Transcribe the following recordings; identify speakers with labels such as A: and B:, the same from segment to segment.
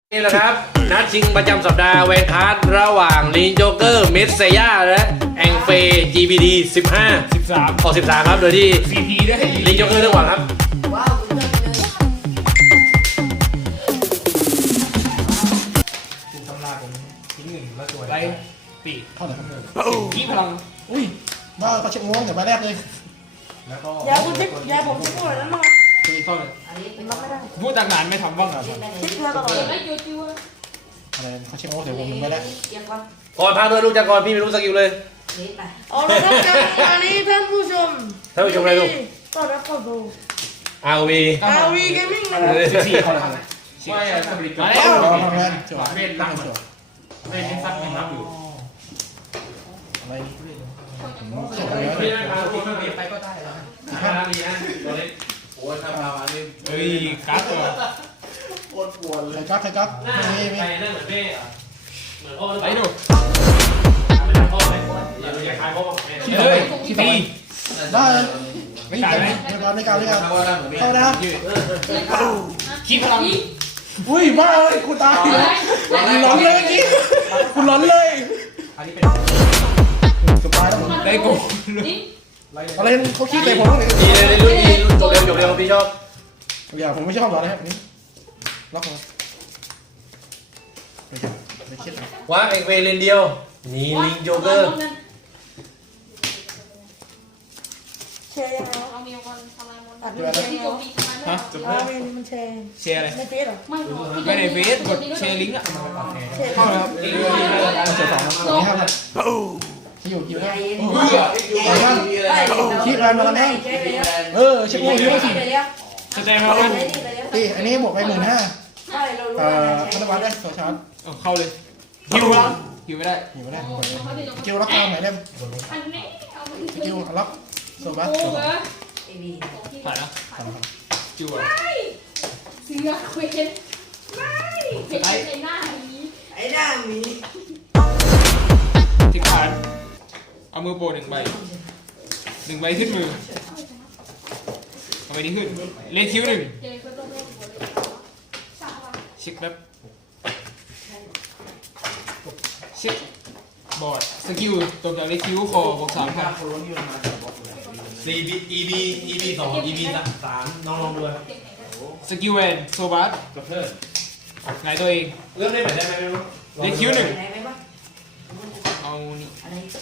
A: นี่แหละครับนัดชิงประจำสัปดาห์แวนคาร์ดระหว่างลินโจเกอร์เมสเซย่าและแองเฟ GBD 15 ออก 13 ครับ โดยที่
B: CP ได้
A: ลินโจเกอร์เรื่องหวังครับ
B: ตำราผมทิ้งหนึ่งแล้วตัวไรปี
C: เข้าไหนครับ
B: ขี้พลัง
C: อุ้ยบ้าเขาเช็คงงแต่ใบแรกเลย
B: แล้วก็
D: อย่าคุณเช็คอย่าผมเช็คก่อนนั้นมา
B: ตีเข้าเลย
D: ผมรับไม่ได้
B: พูดตั้งนานไม่ทำบ้างเหรอ
D: เช็คเรือตลอดเลย
C: อะไรเขาเช็คงงแต่ผมใบแรก
A: ก่อนพักด้วยลูกจากก่อนพี่ไม่รู้สกิลเลย
D: เอาละครับอันนี้ท่านผู้ชม
A: ท่านผู้ชมอะไรลูก
D: ต้อนรับเข้าสู่
A: RV
D: อาวีเกมมิ่งนะ
B: 14เข้าเลยว่าสบริการ
C: มา
B: แล้
C: แล้ว
B: ว
C: ทำงานจบ
B: เล่นรักมันเล่นซักยังรับอยู่
C: อะไร
B: พี่ได้พาพี่ไปก็ได้แล้ว
A: 5ดีนะตัวเล็กโอ้ยทำมาวันนี้
B: เฮ้ยกั๊กเหรอ
C: ใส่กั๊กใส่กั๊ก
A: หน้า
C: ไม่
A: ใครนั่นเหมือนแม่เหรอเหมือนพ่อหรือเป
B: ไป
A: ล่า
B: ดู
A: ไม่ใช่พ่อไหมอย่าอย่าคล้ายพ่อแม่
B: เฮ้ยตี
C: ได้ไม่การไม่การไม่การไม่การเข้าได้
B: ยืดขี้พลัง
C: อุ้ยบ้าเลยกูตายเลยหลอนเลยเมื่อกี้คุณหลอนเลย
B: อันนี้เป็น
C: สุดท้ายแล้ว
B: ได้กู
C: อะไรเขาขี้ใส่ผมเลย
A: ดีเลยรุ่นดีรุ่นจบเร็วพี่ชอบ
C: อย่าผมไม่ชอบหรอกนะครับนี่ล็อกมาไม่คิด
A: ว่าเอกเวเลนเดียวนี่ลิงโจเกอร์
D: แชร์ยังไง
E: เอามีคนทำลายมอน
D: อัด
E: ที่
D: ไม่
E: โจ
D: ได้
E: มตีทำลาย
B: ฮะ
D: อาวีมันแชร์
B: แชร์อะไร
D: ในเฟซเหรอ
E: ไม่พอ
B: ไม่ในเฟซกดแชร์ลิงก์อ่ะ
D: แชร์
B: เข้าแล้ว
C: เสียสองนี่ห้าพันที่อยู่กี่วัน
B: เบื่อ
C: ขี้แรงมาแล้วแม่งเช็คงงเยอะสิ
B: แสดงว่า
C: ตีอันนี้บวกไป15,000
D: ใช่เรารู้
C: พันธบัตรได้โซชาร์จ
B: เข้าเลยหิวหิวไม่ได้
C: อยู่ไม่ได้
E: เขาจะ
C: สกิลล็อกข้างไหนเล่ม
E: อันนี้เอาไป
C: สกิลล็อกโซบัส
E: โอ้เหรอ
B: ผ่านนะจั่ว
E: เสือเควนไม่เห็นในหน้านี้
D: ไอ้ด้ามี
B: ทิ้งผ่านเอามือโปร1 ใบขึ้นมือเอาไปนี้ขึ้นเลนคิว1
E: เจอคนต้องเล่นหัวเลยสาว
B: เช็คแป๊บเช็คบอร์ดสกิลตกจากเลนคิวคอบวก3 ครับ
A: CB EB 2 EB 3น้องลองดูครับ
B: สกิลแวนโซบัส
A: กับเพื่อน
B: ไงตัวเอง
A: เริ่มได้แบบได้ไหมไม่รู้
B: เลนคิว1เอานี่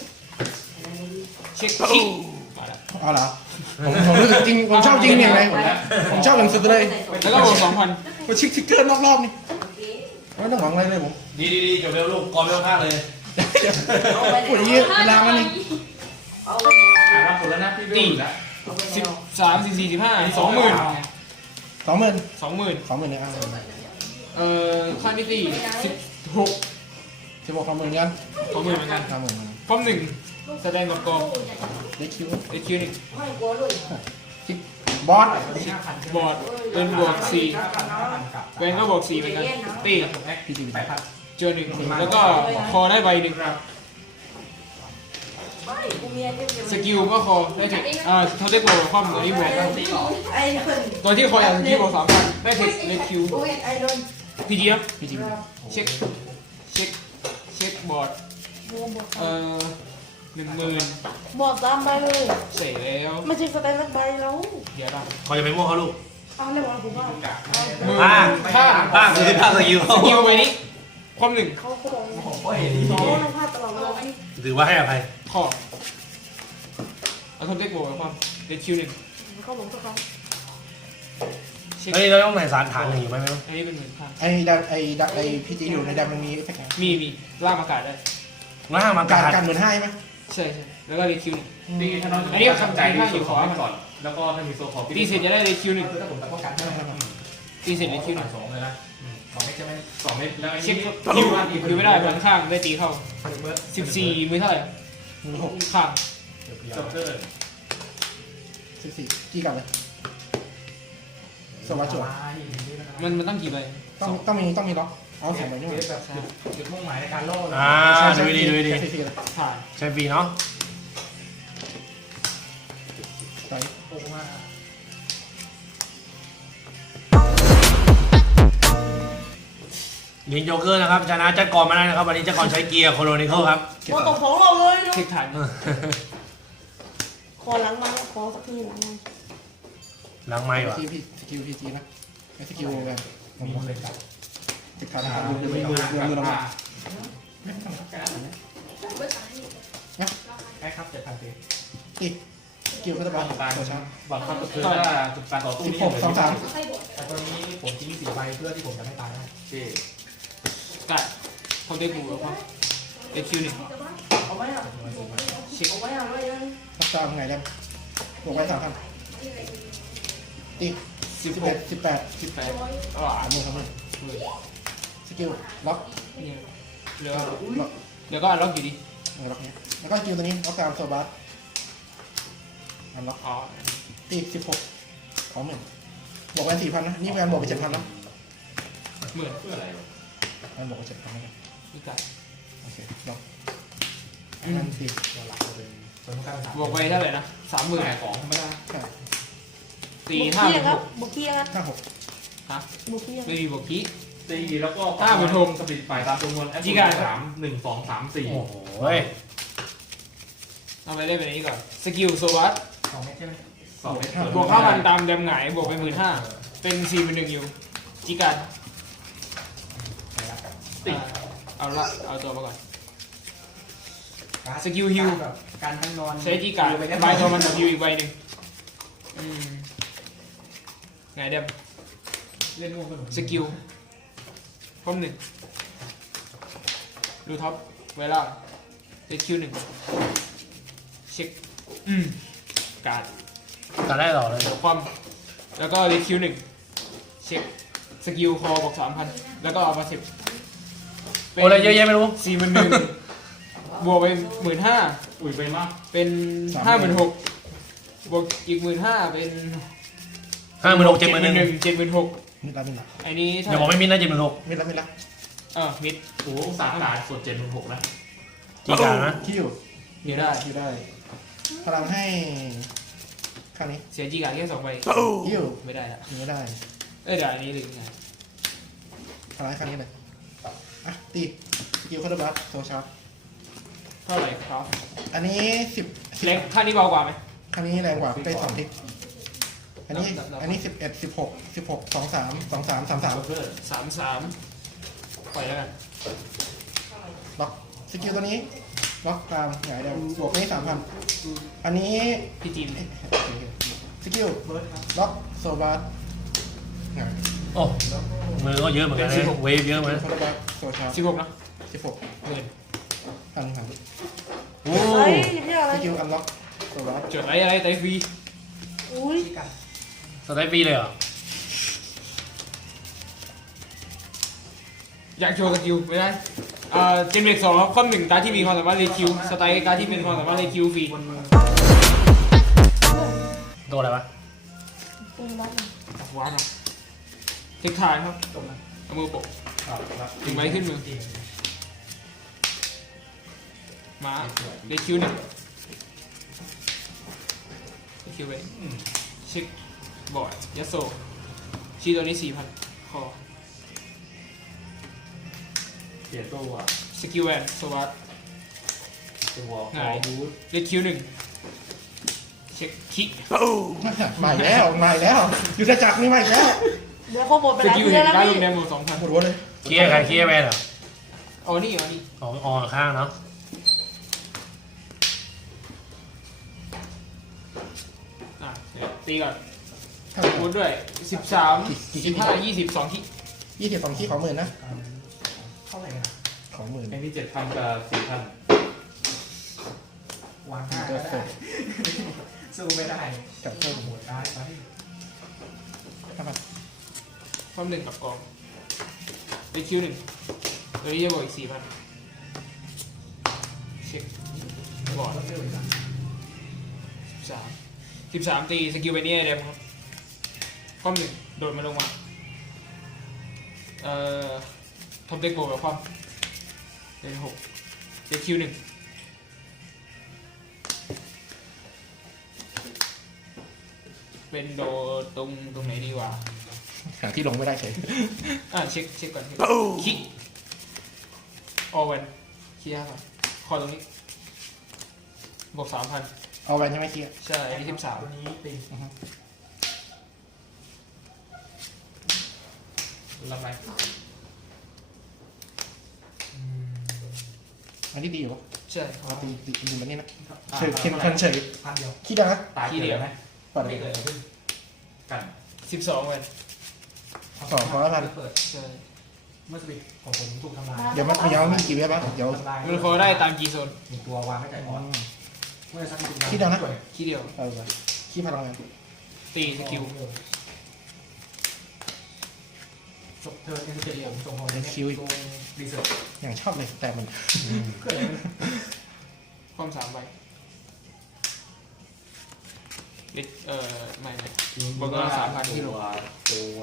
B: เช็คคิกมาแล้ว
C: เอาเหรอผมรู้สึกจริงผมชอบจริงเนี่ยไงผมชอบอย่างสุดเลย
B: แล้วก็บวก2,000
C: มาชิคทิกเกอร์รอบๆนี่ไม่ต้องหวังอะไรเลยผม
A: ดีจบเร็วลูกกรไม่ต้องพลาดเลย
C: พูดอย่างนี้เวลามันนี่
A: รับผลแล้วนะพี่
B: ตี13 14 15 20,000
C: 20,000
B: 20,000
C: เนี่ย
B: ค่านิตี้16
C: 16,000กัน
B: 20,000เหมือนกัน
C: 30,000
B: พร้อม1แสดงกับกอง
C: ได้คิว
B: เลนคิว1
C: คิดบอส
B: บอร์ดเป็นบวก4แวนก็บวก4เหมือนกันตี
C: พีจี
B: เจอ1แล้วก็คอได้ใบ1สกิลก็คอได้เทคเขาได้โปรคอมตัวนี้บวก
D: ไอ้คน
B: ตัวที่คออย่างที่บวก3,000ได้เทคเลนคิว
D: ไอ้โดน
B: พีจีครับ
C: พีจี
B: เช็คบอร์ด10,000
D: บอกตามไปเลย
B: เสร็จแล้ว
D: ไม่ใช่สแตนด์ใบแล้ว
B: เดี๋ยวนะ
A: เขาจะไปม่วงเขาลูก
D: เอาเนี่ยบอกผมว่า
B: มือ
A: ผ้า
B: ข้าง
A: คือผ้าสกิล
B: สกิลไปนี้ความ1
D: เขาบอกเขาในภาพตลอดเวลา
A: ถือว่าให้อภัย
B: ข้อเอาทำได้โปรความเลนคิว1
D: เขาบอกเขา
B: เช็ค
A: เฮ้ยเราต้องใส่สารฐานหนึ่งอยู่ไหมไม่รู้
B: อันนี้เป็น10,000
C: ไอ้พีจีอยู่ในดัมมันมีเอฟเฟกต์
B: มีล่ามอากาศได้
A: ล่ามา
C: การ
A: การ
C: กัน15,000ใช่ไหม
B: ใช่แล้วก็เลนคิว1
F: ตีถ้าน้อง
B: อันนี้คำใจข้างอยู่ขอ
F: ก่อน แล้วก็ถ้ามีโซฟอร์
B: ตีเสร็จจะได้เลนคิว1
F: ถ้าผมต้องการให้มัน
B: ตีเสร็จเลนคิว1
F: 2เลยนะ2เม็ดใช่ไหม2เม็ดแล้ว
B: เช็คคิวไม่ได้ผลข้างได้ตีเข้า
F: เบิร์ด
B: 14มือเท่าไหร่
C: มือ
B: ข้าง
F: จ็อกเกอร์
C: 14กี่กันเลยสวัสดี
B: มันต้องกี่ใบ
C: ต้องมีล็อกอ๋อ2ใบนี่
F: เวฟแบบจุดมุ่งหมายในการโล่
A: ดูดี
B: ผ่าน
A: ใช้ฟรีเนาะ
C: ใส่
F: โอ้มาก
A: ลินโจเกอร์นะครับชนะจักรกรมาได้นะครับวันนี้จักรกรใช้เกียร์โคโรนิเคิลครับ
D: โมตกของเราเลยเนาะ
B: เช็คฐาน
D: ขอหลังมาขอสักทีหลังมา
A: หลังไม้ว่ะ
C: ทีพี่สกิลพีจีนะไม่สกิลแบบผม
F: มีเลยครับ
C: ติดขาดนะครับมือเรา
F: ใช่ครับ7,000ตี
C: อีกสกิลพัฒนา
F: การ
C: ตัวช้า
F: บังคับก็คือว่าการต่อสู้นี่
C: 16 23
F: แต่ตอนนี้ผมทิ้ง4ใบเพื่อที่ผมจะไม่ตายนะที่
B: กัดคอมเด็กบูแล้วก็เอคิวหนึ่ง
D: เอาไว้อะ
B: เช็ค
D: เอาไว้อะไว้ยัง
C: ทับตามไงได้บวกไว้3,000ตี
B: 16
C: 18
B: 18อ่า
C: 3,000สกิลล็อก
B: เนี่ยเหลือ
C: ล็อก
B: เดี๋ยวก็ล็อกอยู่ดี
C: ล็อกนี้แล้วก็สกิลตัวนี้ล็อกตามโซบัสอันล็อก
B: อ๋อ
C: ตี16ของ10บวกไว้4,000นะนี่แวนบวกไป7,000นะ
B: หมื่น
F: เพื่ออะไร
C: แวนบวกไป7,000นะ
B: นี่กัด
C: โอเคล็อกอันนั้นตี
F: ตัวหลักจะเป็นส่วนของการ
B: บวกไปเท่าไหร่นะ30,000
F: ขายของไม่ได้
C: ใช่
B: ตี
D: บุก
B: ห้า
D: เคี
B: ห
D: ย
B: มื่นหก
D: ครับบุกเคียครับ
C: 56
B: ฮะ
D: บุกเคีย
B: ไม่มีบวกคี
F: ตีแล้วก็
B: 50,000
F: สปีดฝ่ายตามจำนวนแอป
B: จิกา
F: 3 1 2 3 4
A: โอ้โหเว้ย
B: เอาไปเล่นแบบนี้ก่อนสกิลโซวัส
F: 2 เม็ดใช่ไหม2 เม็ด
B: บวก5,000ตามแดมหงายบวกไป15,000เป็น4,000อยู่จิกัด
F: ติด
B: เอาละเอาตัวมาก่อนสกิลฮิว
F: การทั้งนอน
B: ใช้จิกัดใบตัวมันกับฮิวอีกใบหนึ่งไงเดม
F: เล่นงูกันหนู
B: สกิลพร้อมหนึ่งดูท็อปเวลาเอคิวหนึ่งเช็คการ์ด
A: ตัดได้ต่อเลย
B: ความแล้วก็เอคิวหนึ่งเช็คสกิลคอบอก3,000แล้วก็เอามา10
A: โอ้อะไรเยอะแยะไม่รู้
B: 41,000บวกไป15,000
F: อุ่ยไปมาก
B: เป็น56,000บวกอีก15,000เป็น
A: 56,000 71,000
B: 76,000
C: มิดละมิดละ
B: อันนี้
A: เดี๋ยวผมไม่มิดนะ76,000
C: มิดละมิดละ
B: มิด
F: โอ้อุตสาห์การส่วน7,600นะ
A: จีการนะ
C: คิว
B: มีได้
C: คิวได้พลังให้ข้างนี้
B: เสียจีการแค่2ใบ
C: คิว
B: ไม่ได้ละ
C: ยิงไม่ได้
B: เดี๋ยวอันนี้ลืมไง
C: พลังให้ข้างนี้เลยอ่ะตีสกิลคาร์ดบัสโซชาร์ป
B: เท่าไหร่ครับ
C: อันนี้10
B: เล็กค่านี้เบากว่าไหม
C: ข้างนี้แรงกว่าได้2ทิกอันนี้11 16 23 23 33
F: เพื่อ
B: 33ปล่อยแล้วกัน
C: ล็อกสกิลตัวนี้ล็อกกลางหงายเดียวบวกนี้3,000อันนี้
B: พี่จีน
C: สกิลล็อกโซบัสหงาย
A: โอ้มือก็เยอะเหมือนกันนะเวฟเยอะเหมือนกัน
C: คาร์ดบัสโซชาร์ป
B: 16นะ
C: 16
B: หมื่น
C: พันครับ
A: โอ้
D: เฮ้ยนี่อะไร
C: สกิลอันล็อกโซบัส
B: จดอะไรไตฟรี
D: อุ้ย
A: สไตล์ฟรีเลยเหรอ
B: อยากโชว์สกิลไม่ได้เจนเบรก2ครับข้อ1การดที่มีความสามารถเรคิวสไตล์การดที่เป็นความสามารถเรคิวฟรี
A: โดนอะไรวะ
D: ปืนวัด
B: ว้าวเทคทายครับเอามือโปะถึงไม้ขึ้นมือมาเรคิว1เรคิวไปเช็คบอร์ดยัสโซชีตัวนี้ 4,000 คอ
F: เปลี่ยนตัว
B: สกิลแวนสวัสด
F: ตัวค
B: หา
F: อย บูท
B: เรคิว1เช็คคิก
C: มาอีกแล้วมาอีกแล้วยุทธจักรนี่มาอีกแล้ว
D: เดี๋ยวเขาหมดไป
B: ส
D: หลาย
B: กิล
D: ที
B: เห็น
D: แล้ว
B: การ
D: นะ
B: ล
D: พี่
B: งแดมหมด
C: หมดหัวเลย
A: เคลียร์ใครเคลียร์แวนเหรอ
B: 2,000เอานี่เอานี่
A: อ๋อข้างเนาะ
B: เดี๋ยวตีก่อน
C: เท่าไหร่
B: บูทด้วย13 15 20 2คิก
C: 22ขี้ของ10,000นะ
F: เท่าไหร่นะ
C: ของ10,000
F: เป็นที่7,000กับ4,000วางห้า
C: ก็
F: ก็
C: เสร็
F: ได้
C: จ
F: สู้ไม่ได้
C: จับเพิ่ม
F: โหดได้ไป
C: 5,000
B: ความ1กับกองเรคิว1ตัวนี้จะบวกอีก 4,000เช็คบอร์ด 13 ตีสกิลไปนี่ไอเดมครับความ1โดดมาลงมาทำเด็กโบแบบความเป็น6เรคิว1เป็นโดตรงไหนดีวะ
C: หาที่ลงไม่ได้เฉย
B: เช็คก่อนคิกออเวนเคลียร์ก่อนคอตรงนี้บวก3,000
C: เอาแวนใช่ไหมเคียร์
B: ใช่อันนี้
F: ตัว
B: 13
F: นี้ตีรับไป
C: อันที่ดีอยู่ปะ
B: ใช่
C: เอาตีแบบนี้นะ
F: อ่า
C: เฉยเข็มคันเฉย
F: พันเดียว
C: ขี้ดังนะ
F: ตายเดียวไหม
C: ปัด
F: ไม่เกิดอะไรขึ้นกัน
B: 12เวน
C: สองร้อยพัน
F: เปิด
B: ใช่
F: เมื่อสวิตของผมถูกทำลาย
C: เดี๋ยวมันยังมีกี่เว็บบ้างเดี๋ยว
F: ทำลาย
B: มันคอได้ตามกีโซน
F: หนึ่งตัววางไม่จ่ายออนเมื่อสัก
C: ขี้ดังนะ
B: คีเดียว
C: เอาไปขี้พลังงาน
B: ตีสกิล
F: จบเธอเอ็นเตอร์ผมส่งของเนี่ยลงรีเสิร์ช
C: อย่างชอบเลยแต่มัน
F: เกิดอะไรขึ้น
B: ความ3ใบไม่บอกว่า3,000ที่ลง
F: ตัว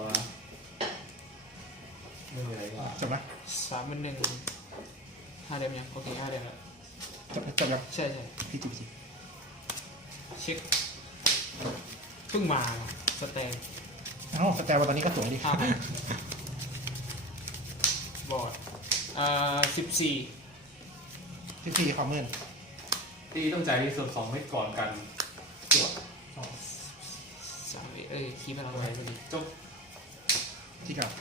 F: ไม่มีอะไรว่า
C: จบไหม
B: 3,100 5เดมยังโอเค5เดมแล้ว
C: จบยัง
B: ใช่ใช่
C: พี่จี
B: เช็คเพิ่งมาสแตน
C: เอ้าสแตนวันตอนนี้ก็สวยดิ
B: 5,000บอร์ด14
C: ที่ความมืด
F: ตีต้องจ่ายรีเสิร์ช2เม็ดก่อนกันตรวจ
B: 3คีพลังอะไรพอดี
F: จบ
C: ที่เก่า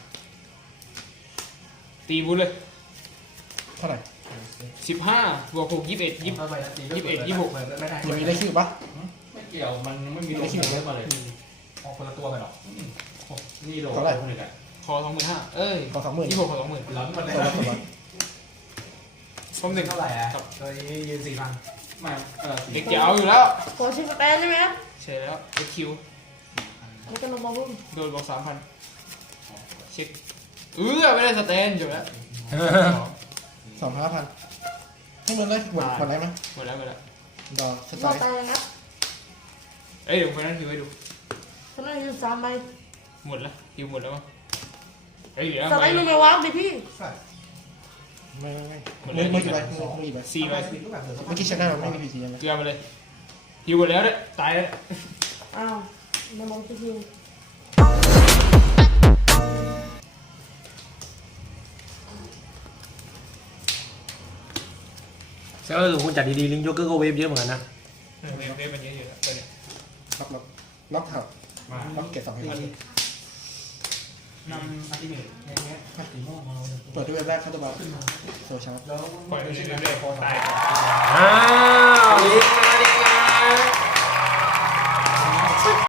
B: ตีบุญเลย
C: เท่าไหร่
B: 15บวก6 21 20
F: เข้าไปตี
B: 21
F: ไม่ได้
C: ยังมีได้ชื่อปะ
F: ไม่เกี่ยวมันไม่มีลงเยอะมาเลยออกคนละตัวไปหรอนี่โดนคนหนึ่งอ่ะ
B: คอ25,000เอ้ย
C: ขอ20,000
B: 26ขอ20,000
F: หลังมันได้
C: ตัวละตัวละ
B: ผม1
F: เท่าไหร่อ่ะตัวนี้ยืน4,000ไม่
B: เด็กเจ๋วอยู่แล้ว
D: ขอชื่อสแตนได้ไหมครับ
B: ใช่แล้ว SQ
D: แล้วก็ลงมาพุ่ง
B: โดนบอก3,000เช็คไม่ได้สแตนจบแล้ว
C: 25,000ให้มันได้หมดได้ไหม
B: หมดแล้ว
C: ดอส
D: ร
C: ไต
D: อ
C: ล์
D: ตายนะ
B: เอ้ยเดี๋ยวคนนั้นถือให้ดู
D: ตอนนั้นอยู่3ใบ
B: หมดแล้วฮิวหมดแล้วมั้งเอ้ยเดี๋ยว
D: สไลด์ลงมาวางดิพี่
C: ไม่ไม่กี่ใบไม่กี่ใบ
B: 4ใบ
C: เมื่อกี้เช็คได้เราไม่มีพีซีใช่ไหม
B: เกลือมาเลยฮิวหมดแล้วเนี่ยตายแล้ว
D: อ้าวมาลงที่คิว
A: แซวคือคุณจัดดีๆลิงโจ๊กเกอร์ก็เวฟเยอะเหมือนกันนะ
B: เวฟมันเยอะอยู่แล้วตัวเนี้ย
C: ล็อกเท้า
F: มา
C: ล็อกเก็บ2ให้
F: นำอัลติเมทอย่างเงี้ยสีม่วงมา
C: เปิดด้วยเว็บแรกเข้าตัวบาร์โซชาร์
F: แล้ว
B: ปล่อยไปเรื่อยๆตาย
A: อ้าวลิงมาดิ